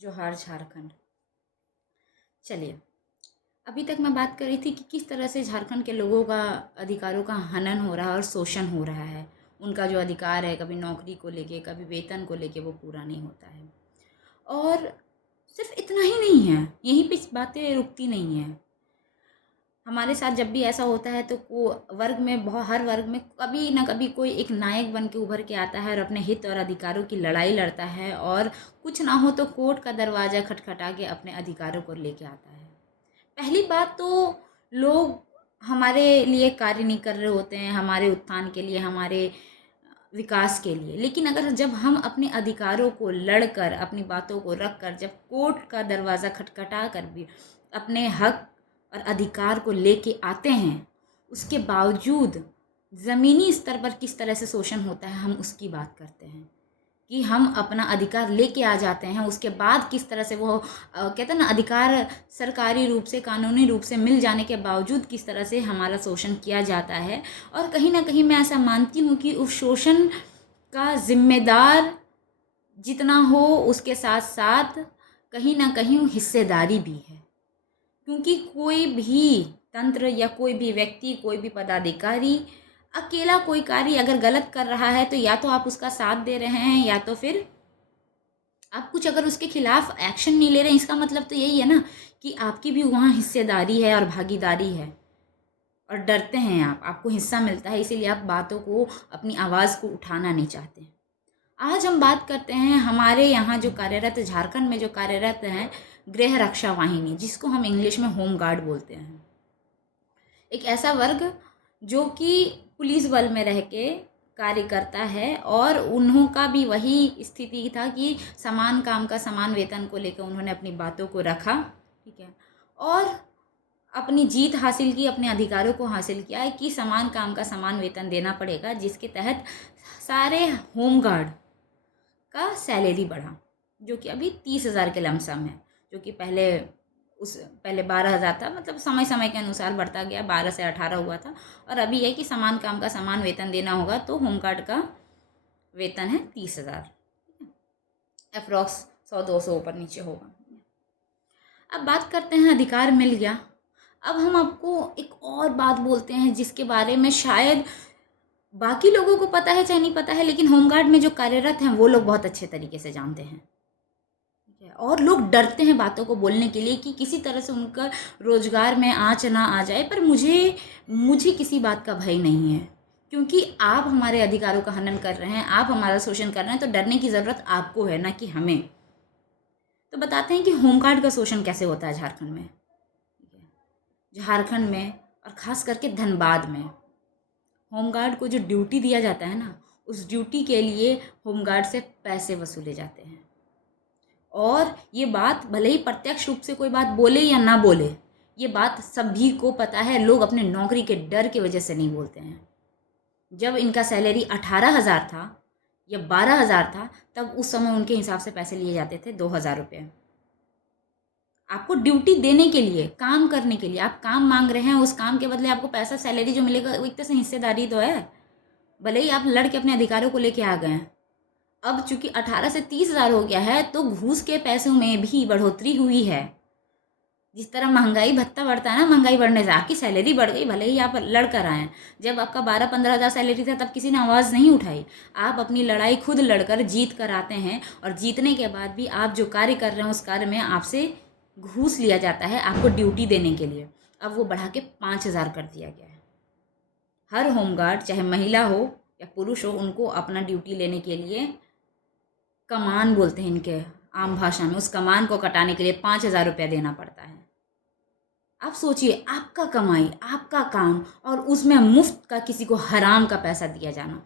जोहार झारखंड। चलिए, अभी तक मैं बात कर रही थी कि किस तरह से झारखंड के लोगों का अधिकारों का हनन हो रहा है और शोषण हो रहा है। उनका जो अधिकार है, कभी नौकरी को लेके, कभी वेतन को लेके, वो पूरा नहीं होता है। और सिर्फ इतना ही नहीं है, यहीं पे बातें रुकती नहीं हैं। हमारे साथ जब भी ऐसा होता है तो वर्ग में बहुत हर वर्ग में कभी ना कभी कोई एक नायक बन के उभर के आता है और अपने हित और अधिकारों की लड़ाई लड़ता है, और कुछ ना हो तो कोर्ट का दरवाज़ा खटखटा के अपने अधिकारों को लेके आता है। पहली बात तो लोग हमारे लिए कार्य नहीं कर रहे होते हैं, हमारे उत्थान के लिए, हमारे विकास के लिए। लेकिन अगर जब हम अपने अधिकारों को लड़कर, अपनी बातों को रख कर, जब कोर्ट का दरवाज़ा खटखटा कर भी अपने हक और अधिकार को लेके आते हैं, उसके बावजूद ज़मीनी स्तर पर किस तरह से शोषण होता है, हम उसकी बात करते हैं। कि हम अपना अधिकार लेके आ जाते हैं, उसके बाद किस तरह से वो कहते हैं ना, अधिकार सरकारी रूप से, कानूनी रूप से मिल जाने के बावजूद किस तरह से हमारा शोषण किया जाता है। और कहीं ना कहीं मैं ऐसा मानती हूँ कि उस शोषण का जिम्मेदार जितना हो, उसके साथ साथ कहीं ना कहीं हिस्सेदारी भी है। क्योंकि कोई भी तंत्र या कोई भी व्यक्ति, कोई भी पदाधिकारी अकेला कोई कार्य अगर गलत कर रहा है तो या तो आप उसका साथ दे रहे हैं, या तो फिर आप कुछ अगर उसके खिलाफ एक्शन नहीं ले रहे हैं। इसका मतलब तो यही है ना कि आपकी भी वहाँ हिस्सेदारी है और भागीदारी है, और डरते हैं आप, आपको हिस्सा मिलता है, इसीलिए आप बातों को, अपनी आवाज़ को उठाना नहीं चाहते। आज हम बात करते हैं हमारे यहाँ जो कार्यरत, झारखंड में जो कार्यरत हैं, गृह रक्षा वाहिनी, जिसको हम इंग्लिश में होम गार्ड बोलते हैं। एक ऐसा वर्ग जो कि पुलिस बल में रह के कार्य करता है, और उन्हों का भी वही स्थिति था कि समान काम का समान वेतन को लेकर उन्होंने अपनी बातों को रखा, ठीक है, और अपनी जीत हासिल की, अपने अधिकारों को हासिल किया है कि समान काम का समान वेतन देना पड़ेगा, जिसके तहत सारे होमगार्ड का सैलरी बढ़ा, जो कि अभी 30,000 के लमसम है, जो कि पहले 12,000 था। मतलब समय समय के अनुसार बढ़ता गया, 12 से 18 हुआ था, और अभी है कि समान काम का समान वेतन देना होगा, तो होमगार्ड का वेतन है 30,000, अप्रॉक्स 100-200 ऊपर नीचे होगा। अब बात करते हैं, अधिकार मिल गया। अब हम आपको एक और बात बोलते हैं जिसके बारे में शायद बाकी लोगों को पता है चाहे नहीं पता है, लेकिन होमगार्ड में जो कार्यरत हैं वो लोग बहुत अच्छे तरीके से जानते हैं, ठीक है, और लोग डरते हैं बातों को बोलने के लिए कि किसी तरह से उनका रोजगार में आँच ना आ जाए। पर मुझे किसी बात का भय नहीं है, क्योंकि आप हमारे अधिकारों का हनन कर रहे हैं, आप हमारा शोषण कर रहे हैं, तो डरने की ज़रूरत आपको है, ना कि हमें। तो बताते हैं कि होमगार्ड का शोषण कैसे होता है झारखंड में। झारखंड में और ख़ास करके धनबाद में होमगार्ड को जो ड्यूटी दिया जाता है ना, उस ड्यूटी के लिए होमगार्ड से पैसे वसूले जाते हैं। और ये बात भले ही प्रत्यक्ष रूप से कोई बात बोले या ना बोले, ये बात सभी को पता है। लोग अपने नौकरी के डर की वजह से नहीं बोलते हैं। जब इनका सैलरी 18,000 था या 12,000 था, तब उस समय उनके हिसाब से पैसे लिए जाते थे 2,000 रुपये। आपको ड्यूटी देने के लिए, काम करने के लिए, आप काम मांग रहे हैं, उस काम के बदले आपको पैसा, सैलरी जो मिलेगा, वो एक तरह से हिस्सेदारी तो है। भले ही आप लड़ के अपने अधिकारों को लेके आ गए हैं। अब चूंकि 18 से 30,000 हो गया है, तो घूस के पैसों में भी बढ़ोतरी हुई है। जिस तरह महंगाई भत्ता बढ़ता है ना, महंगाई बढ़ने से आपकी सैलरी बढ़ गई, भले ही आप लड़ कर आए हैं। जब आपका 12-15,000 सैलरी था, तब किसी ने आवाज़ नहीं उठाई। आप अपनी लड़ाई खुद लड़कर जीत कर आते हैं, और जीतने के बाद भी आप जो कार्य कर रहे हैं, उस कार्य में आपसे घूस लिया जाता है आपको ड्यूटी देने के लिए। अब वो बढ़ा के 5,000 कर दिया गया है। हर होमगार्ड, चाहे महिला हो या पुरुष हो, उनको अपना ड्यूटी लेने के लिए, कमान बोलते हैं इनके आम भाषा में, उस कमान को कटाने के लिए 5,000 रुपया देना पड़ता है। आप सोचिए, आपका कमाई, आपका काम, और उसमें मुफ्त का किसी को हराम का पैसा दिया जाना।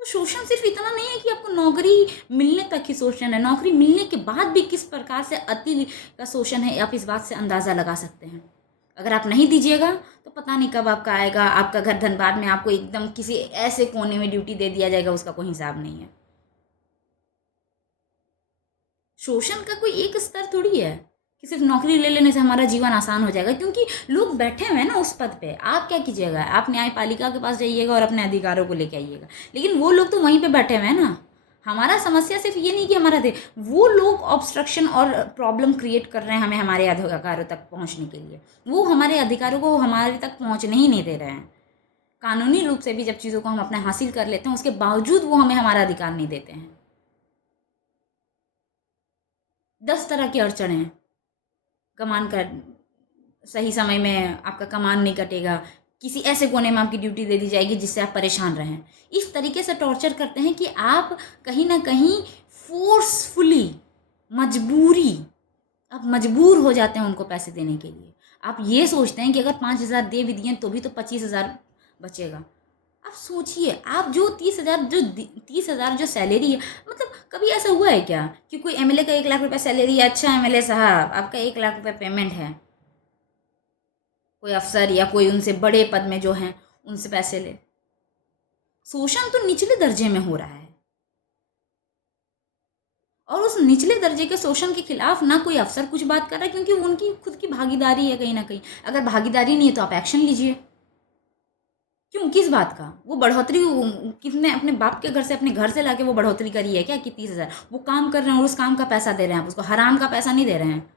तो शोषण सिर्फ इतना नहीं है कि आपको नौकरी मिलने तक ही शोषण है, नौकरी मिलने के बाद भी किस प्रकार से अति का शोषण है, आप इस बात से अंदाज़ा लगा सकते हैं। अगर आप नहीं दीजिएगा तो पता नहीं कब आपका आएगा। आपका घर धनबाद में आपको एकदम किसी ऐसे कोने में ड्यूटी दे दिया जाएगा, उसका कोई हिसाब नहीं है। शोषण का कोई एक स्तर थोड़ी है कि सिर्फ नौकरी ले लेने से हमारा जीवन आसान हो जाएगा, क्योंकि लोग बैठे हुए हैं ना उस पद पे। आप क्या कीजिएगा, आप न्यायपालिका के पास जाइएगा और अपने अधिकारों को लेके आइएगा, लेकिन वो लोग तो वहीं पे बैठे हुए हैं ना। हमारा समस्या सिर्फ ये नहीं कि हमारा दे, वो लोग ऑब्स्ट्रक्शन और प्रॉब्लम क्रिएट कर रहे हैं हमें हमारे अधिकारों तक पहुंचने के लिए। वो हमारे अधिकारों को हमारे तक पहुंचने ही नहीं दे रहे हैं। कानूनी रूप से भी जब चीज़ों को हम अपना हासिल कर लेते हैं, उसके बावजूद वो हमें हमारा अधिकार नहीं देते हैं। 10 तरह की अड़चन है। कमान कर सही समय में आपका कमान नहीं कटेगा, किसी ऐसे कोने में आपकी ड्यूटी दे दी जाएगी जिससे आप परेशान रहें। इस तरीके से टॉर्चर करते हैं कि आप कहीं ना कहीं फोर्सफुली, मजबूरी, आप मजबूर हो जाते हैं उनको पैसे देने के लिए। आप ये सोचते हैं कि अगर 5,000 दे भी दिए तो भी तो 25,000 बचेगा। आप सोचिए, आप जो 30,000 जो सैलरी है, मतलब कभी ऐसा हुआ है क्या कि कोई एमएलए का 1 लाख रुपए सैलरी है? अच्छा एमएलए साहब, आपका 1 लाख रुपए पेमेंट है, कोई अफसर या कोई उनसे बड़े पद में जो हैं उनसे पैसे ले। शोषण तो निचले दर्जे में हो रहा है, और उस निचले दर्जे के शोषण के खिलाफ ना कोई अफसर कुछ बात कर रहा है, क्योंकि उनकी खुद की भागीदारी है कहीं ना कहीं। अगर भागीदारी नहीं है तो आप एक्शन लीजिए। क्यों, किस बात का? वो बढ़ोतरी किसने अपने बाप के घर से, अपने घर से लाके वो बढ़ोतरी करी है क्या कि 30,000? वो काम कर रहे हैं और उस काम का पैसा दे रहे हैं आप उसको, हराम का पैसा नहीं दे रहे हैं।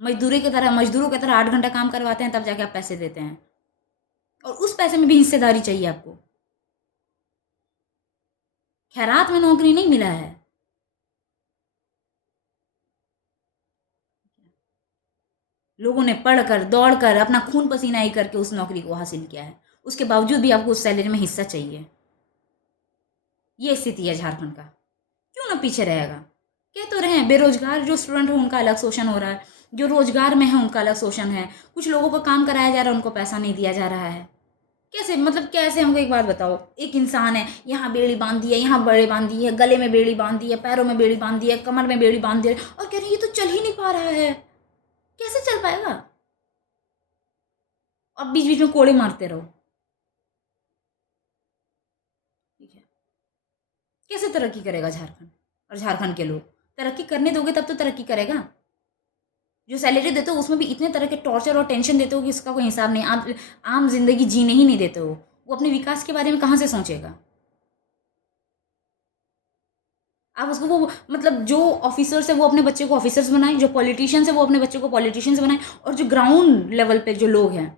मजदूरों की तरह 8 घंटा काम करवाते हैं, तब जाके आप पैसे देते हैं, और उस पैसे में भी हिस्सेदारी चाहिए आपको। खैरात में नौकरी नहीं मिला है। लोगों ने पढ़कर, दौड़कर, अपना खून पसीना ही करके उस नौकरी को हासिल किया है, उसके बावजूद भी आपको उस सैलरी में हिस्सा चाहिए। ये स्थिति है झारखंड का। क्यों ना पीछे रहेगा? कह तो रहे हैं, बेरोजगार जो स्टूडेंट हो उनका अलग शोषण हो रहा है, जो रोजगार में है उनका अलग शोषण है, कुछ लोगों को काम कराया जा रहा है, उनको पैसा नहीं दिया जा रहा है। कैसे, मतलब कैसे? हमको एक बात बताओ, एक इंसान है, यहाँ बेड़ी बांध दी है, यहाँ बड़े बांध दी है, गले में बेड़ी बांध दी है, पैरों में बेड़ी बांध दी है, कमर में बेड़ी बांध दी है, और कह रही है ये तो चल ही नहीं पा रहा है। कैसे चल पाएगा? और बीच बीच में कोड़े मारते रहो। ठीक है, कैसे तरक्की करेगा झारखंड और झारखंड के लोग? तरक्की करने दोगे तब तो तरक्की करेगा। जो सैलरी देते हो उसमें भी इतने तरह के टॉर्चर और टेंशन देते हो कि उसका कोई हिसाब नहीं। आप आम जिंदगी जीने ही नहीं देते हो। वो अपने विकास के बारे में कहाँ से सोचेगा? आप उसको वो, मतलब जो ऑफिसर्स है वो अपने बच्चे को ऑफिसर्स बनाए, जो पॉलिटिशियंस है वो अपने बच्चे को पॉलिटिशियंस बनाए, और जो ग्राउंड लेवल पे जो लोग हैं,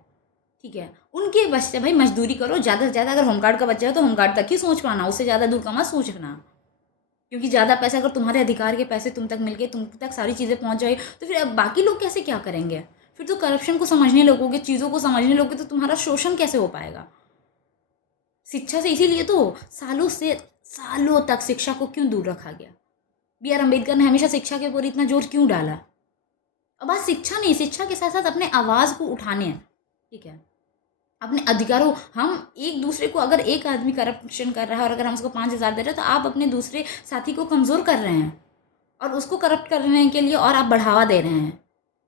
ठीक है, उनके बच्चे भाई मजदूरी करो ज़्यादा से ज़्यादा। अगर होमगार्ड का बच्चा है तो होमगार्ड तक ही सोच पाना, उससे ज़्यादा दूर का मत सोचना। क्योंकि ज़्यादा पैसा, अगर तुम्हारे अधिकार के पैसे तुम तक मिल गए, तुम तक सारी चीज़ें पहुंच जाए, तो फिर अब बाकी लोग कैसे क्या करेंगे? फिर तो करप्शन को समझने लगोगे, चीज़ों को समझने लगोगे, तो तुम्हारा शोषण कैसे हो पाएगा? शिक्षा से इसीलिए तो सालों तक शिक्षा को क्यों दूर रखा गया? बी आर अम्बेडकर ने हमेशा शिक्षा के ऊपर इतना जोर क्यों डाला? अब बात शिक्षा नहीं, शिक्षा के साथ साथ अपने आवाज़ को उठाने हैं। ठीक है, अपने अधिकारों, हम एक दूसरे को, अगर एक आदमी करप्शन कर रहा है और अगर हम उसको 5,000 दे रहे हैं, तो आप अपने दूसरे साथी को कमज़ोर कर रहे हैं और उसको करप्ट करने के लिए और आप बढ़ावा दे रहे हैं।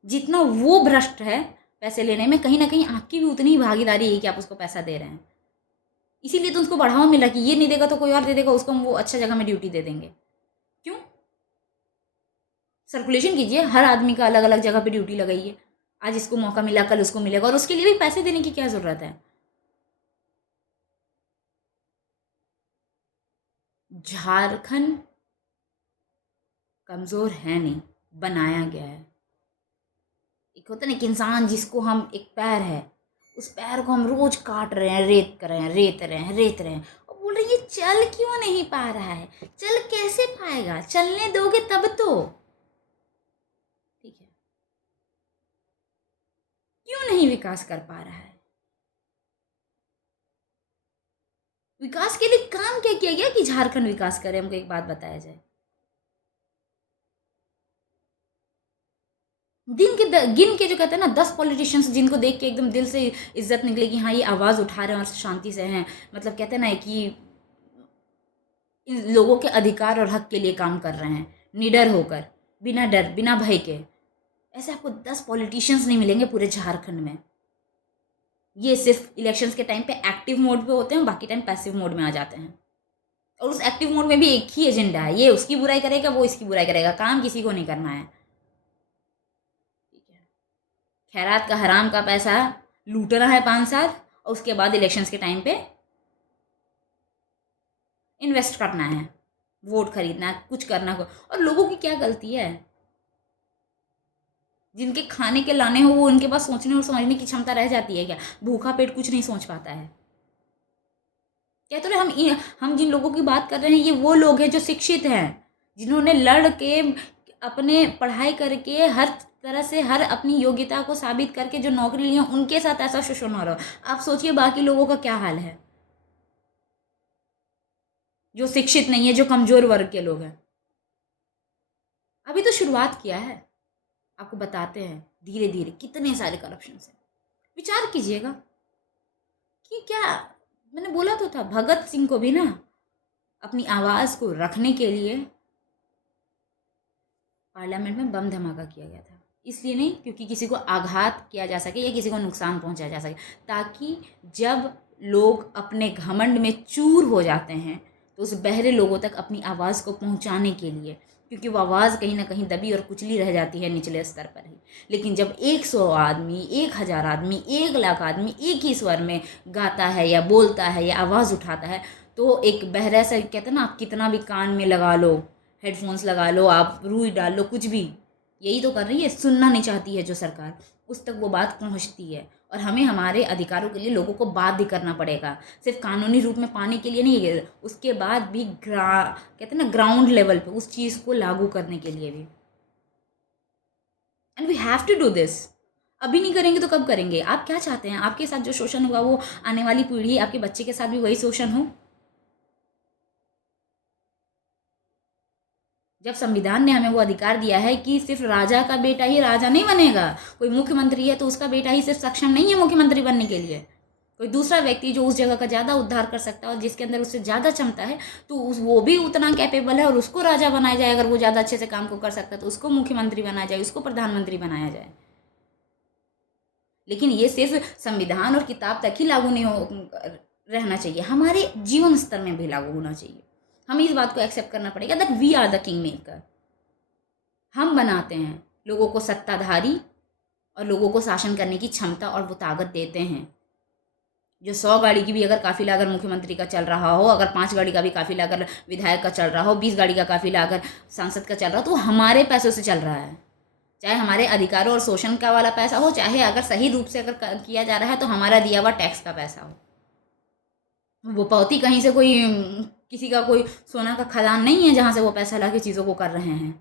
जितना वो भ्रष्ट है पैसे लेने में, कहीं ना कहीं आपकी भी उतनी ही भागीदारी है कि आप उसको पैसा दे रहे हैं। इसीलिए तो उसको बढ़ावा मिला कि ये नहीं देगा तो कोई और दे देगा, उसको हम वो अच्छा जगह में ड्यूटी दे देंगे। क्यों? सर्कुलेशन कीजिए, हर आदमी का अलग अलग जगह पे ड्यूटी लगाइए। आज इसको मौका मिला, कल उसको मिलेगा, और उसके लिए भी पैसे देने की क्या ज़रूरत है? झारखंड कमज़ोर है नहीं, बनाया गया है। एक होता है ना कि इंसान जिसको हम, एक पैर है, उस पैर को हम रोज काट रहे हैं, रेत कर रहे हैं, रेत रहे हैं, और बोल रहे हैं ये चल क्यों नहीं पा रहा है? चल कैसे पाएगा? चलने दोगे तब तो। ठीक है, क्यों नहीं विकास कर पा रहा है? विकास के लिए काम क्या किया गया कि झारखंड विकास करे? हमको एक बात बताया जाए। गिन के जो कहते हैं ना 10 पॉलिटिशियंस जिनको देख के एकदम दिल से इज्जत निकले कि हाँ ये आवाज़ उठा रहे हैं और शांति से हैं, मतलब कहते हैं ना कि इन लोगों के अधिकार और हक के लिए काम कर रहे हैं, निडर होकर, बिना डर बिना भय के। ऐसे आपको 10 पॉलिटिशियंस नहीं मिलेंगे पूरे झारखंड में। ये सिर्फ इलेक्शंस के टाइम पे एक्टिव मोड पे होते हैं, बाकी टाइम पैसिव मोड में आ जाते हैं। और उस एक्टिव मोड में भी एक ही एजेंडा है, ये उसकी बुराई करेगा, वो इसकी बुराई करेगा, काम किसी को नहीं करना है। ठीक है, खैरात का हराम का पैसा लूटना है 5 साल, और उसके बाद इलेक्शंस के टाइम पे इन्वेस्ट करना है, वोट खरीदना, कुछ करना हो। और लोगों की क्या गलती है? जिनके खाने के लाने हो वो उनके पास सोचने और समझने की क्षमता रह जाती है क्या? भूखा पेट कुछ नहीं सोच पाता है। क्या तो हम जिन लोगों की बात कर रहे हैं ये वो लोग हैं जो शिक्षित हैं, जिन्होंने लड़ के अपने पढ़ाई करके हर तरह से हर अपनी योग्यता को साबित करके जो नौकरी ली है, उनके साथ ऐसा शोषण हो रहा है। आप सोचिए बाकी लोगों का क्या हाल है, जो शिक्षित नहीं है, जो कमजोर वर्ग के लोग हैं। अभी तो शुरुआत किया है, आपको बताते हैं धीरे धीरे कितने सारे करप्शन है। विचार कीजिएगा कि क्या, मैंने बोला तो था भगत सिंह को भी ना अपनी आवाज को रखने के लिए पार्लियामेंट में बम धमाका किया गया था। इसलिए नहीं क्योंकि किसी को आघात किया जा सके या किसी को नुकसान पहुंचाया जा सके, ताकि जब लोग अपने घमंड में चूर हो जाते हैं तो उस बहरे लोगों तक अपनी आवाज़ को पहुंचाने के लिए, क्योंकि वो आवाज़ कहीं ना कहीं दबी और कुचली रह जाती है निचले स्तर पर ही। लेकिन जब 100 आदमी, 1000 आदमी, 1 लाख आदमी एक ही स्वर में गाता है या बोलता है या आवाज़ उठाता है, तो एक बहरा सा, कहते हैं ना, आप कितना भी कान में लगा लो, हेडफोन्स लगा लो, आप रुई डाल लो, कुछ भी, यही तो कर रही है, सुनना नहीं चाहती है जो सरकार, उस तक वो बात पहुंचती है। और हमें हमारे अधिकारों के लिए लोगों को बाध्य करना पड़ेगा, सिर्फ कानूनी रूप में पाने के लिए नहीं है, उसके बाद भी कहते हैं ना ग्राउंड लेवल पे उस चीज़ को लागू करने के लिए भी। And we have to do this. अभी नहीं करेंगे तो कब करेंगे? आप क्या चाहते हैं आपके साथ जो शोषण हुआ वो आने वाली पीढ़ी, आपके बच्चे के साथ भी वही शोषण हो? जब संविधान ने हमें वो अधिकार दिया है कि सिर्फ राजा का बेटा ही राजा नहीं बनेगा, कोई मुख्यमंत्री है तो उसका बेटा ही सिर्फ सक्षम नहीं है मुख्यमंत्री बनने के लिए, कोई दूसरा व्यक्ति जो उस जगह का ज़्यादा उद्धार कर सकता है और जिसके अंदर उससे ज़्यादा क्षमता है, तो वो भी उतना कैपेबल है और उसको राजा बनाया जाए। अगर वो ज़्यादा अच्छे से काम को कर सकता है तो उसको मुख्यमंत्री बनाया जाए, उसको प्रधानमंत्री बनाया जाए। लेकिन ये सिर्फ संविधान और किताब तक ही लागू नहीं हो रहना चाहिए, हमारे जीवन स्तर में भी लागू होना चाहिए। हमें इस बात को एक्सेप्ट करना पड़ेगा that we are the king maker. हम बनाते हैं लोगों को सत्ताधारी और लोगों को शासन करने की क्षमता और वो ताकत देते हैं। जो 100 गाड़ी की भी अगर काफिला अगर मुख्यमंत्री का चल रहा हो, अगर 5 गाड़ी का भी काफिला अगर विधायक का चल रहा हो, 20 गाड़ी का काफिला अगर सांसद का चल रहा हो, तो वो हमारे पैसों से चल रहा है। चाहे हमारे अधिकारों और शोषण का वाला पैसा हो, चाहे अगर सही रूप से अगर किया जा रहा है तो हमारा दिया हुआ टैक्स का पैसा हो। वो पौती कहीं से कोई किसी का कोई सोना का खदान नहीं है जहां से वो पैसा ला के चीज़ों को कर रहे हैं।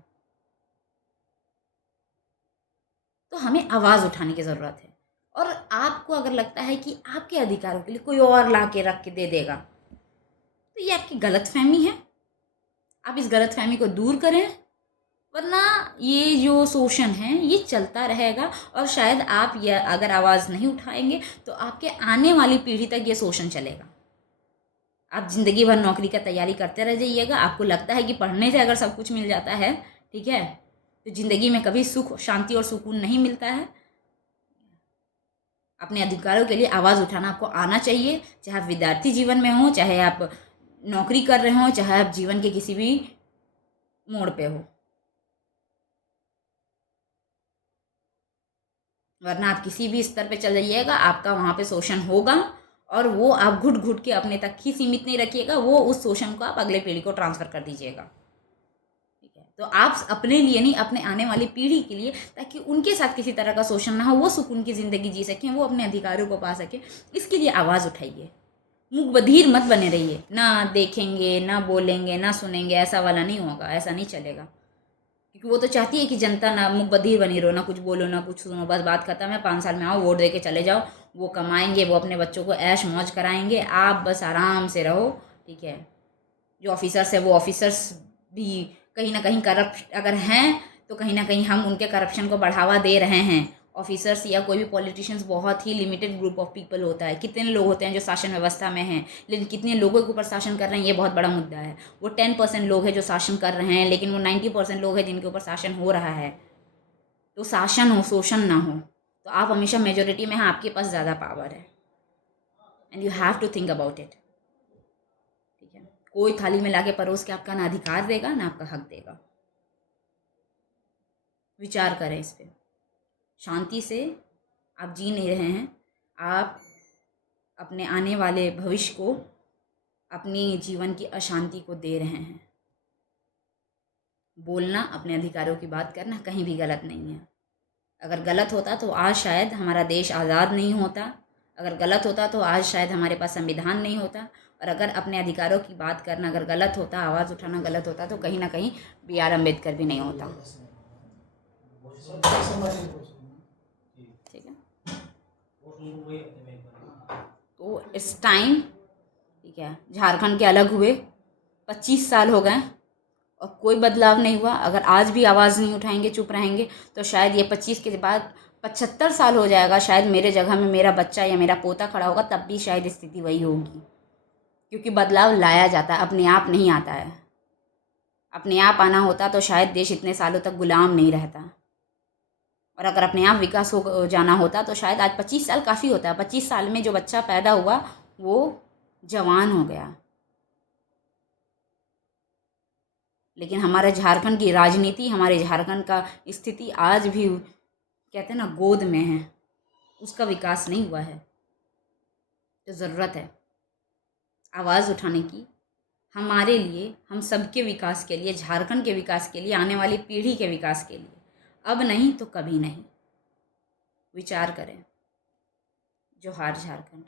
तो हमें आवाज़ उठाने की ज़रूरत है। और आपको अगर लगता है कि आपके अधिकारों के लिए कोई और ला के रख के दे देगा, तो ये आपकी गलतफहमी है। आप इस गलतफहमी को दूर करें, वरना ये जो शोषण है ये चलता रहेगा और शायद आप ये अगर आवाज़ नहीं उठाएंगे तो आपके आने वाली पीढ़ी तक ये शोषण चलेगा। आप ज़िंदगी भर नौकरी का तैयारी करते रह जाइएगा। आपको लगता है कि पढ़ने से अगर सब कुछ मिल जाता है, ठीक है, तो ज़िंदगी में कभी सुख, शांति और सुकून नहीं मिलता है। अपने अधिकारों के लिए आवाज़ उठाना आपको आना चाहिए, चाहे आप विद्यार्थी जीवन में हो, चाहे आप नौकरी कर रहे हो, चाहे आप जीवन के किसी भी मोड़ पे हो। वरना आप किसी भी स्तर पे चल जाइएगा, आपका वहाँ पे शोषण होगा और वो आप घुट घुट के अपने तक ही सीमित नहीं रखिएगा, वो उस शोषण को आप अगले पीढ़ी को ट्रांसफ़र कर दीजिएगा। ठीक है, तो आप अपने लिए नहीं, अपने आने वाली पीढ़ी के लिए, ताकि उनके साथ किसी तरह का शोषण ना हो, वो सुकून की ज़िंदगी जी सकें, वो अपने अधिकारों को पा सकें, इसके लिए आवाज़ उठाइए। मूक बधिर मत बने रहिए, ना देखेंगे ना बोलेंगे ना सुनेंगे, ऐसा वाला नहीं होगा, ऐसा नहीं चलेगा। क्योंकि वो तो चाहती है कि जनता ना मुख बधिर बनी रहो, ना कुछ बोलो ना कुछ सुनो, बस बात खत्म है, 5 साल में आओ वोट दे के चले जाओ। वो कमाएंगे, वो अपने बच्चों को ऐश मौज कराएंगे, आप बस आराम से रहो। ठीक है, जो ऑफिसर्स है वो ऑफिसर्स भी कहीं ना कहीं करप्ट अगर हैं तो कहीं ना कहीं हम उनके करप्शन को बढ़ावा दे रहे हैं। ऑफिसर्स या कोई भी पॉलिटिशियंस बहुत ही लिमिटेड ग्रुप ऑफ पीपल होता है। कितने लोग होते हैं जो शासन व्यवस्था में हैं, लेकिन कितने लोगों के ऊपर शासन कर रहे हैं, ये बहुत बड़ा मुद्दा है। वो 10% लोग हैं जो शासन कर रहे हैं, लेकिन वो 90% लोग हैं जिनके ऊपर शासन हो रहा है। तो शासन हो, शोषण ना हो, तो आप हमेशा मेजोरिटी में हैं, आपके पास ज़्यादा पावर है and you have to think about it. ठीक है, कोई थाली में लाके परोस के आपका ना अधिकार देगा ना आपका हक देगा। विचार करें इस पे। शांति से आप जी नहीं रहे हैं, आप अपने आने वाले भविष्य को अपनी जीवन की अशांति को दे रहे हैं। बोलना, अपने अधिकारों की बात करना कहीं भी गलत नहीं है। अगर गलत होता तो आज शायद हमारा देश आज़ाद नहीं होता, अगर गलत होता तो आज शायद हमारे पास संविधान नहीं होता, और अगर अपने अधिकारों की बात करना अगर गलत होता, आवाज़ उठाना गलत होता, तो कहीं ना कहीं B.R. अम्बेडकर भी नहीं होता। ठीक है, तो इट्स टाइम। ठीक है, झारखंड के अलग हुए 25 साल हो गए और कोई बदलाव नहीं हुआ। अगर आज भी आवाज़ नहीं उठाएंगे, चुप रहेंगे, तो शायद ये 25 के बाद 75 साल हो जाएगा, शायद मेरे जगह में मेरा बच्चा या मेरा पोता खड़ा होगा, तब भी शायद स्थिति वही होगी। क्योंकि बदलाव लाया जाता है, अपने आप नहीं आता है। अपने आप आना होता तो शायद देश इतने सालों तक गुलाम नहीं रहता। और अगर अपने आप विकास हो जाना होता तो शायद आज 25 साल काफ़ी होता है। 25 साल में जो बच्चा पैदा हुआ वो जवान हो गया। लेकिन हमारे झारखंड की राजनीति, हमारे झारखंड का स्थिति आज भी कहते हैं ना गोद में है, उसका विकास नहीं हुआ है। तो ज़रूरत है आवाज़ उठाने की, हमारे लिए, हम सबके विकास के लिए, झारखंड के विकास के लिए, आने वाली पीढ़ी के विकास के लिए। अब नहीं तो कभी नहीं। विचार करें। जोहार झारखंड।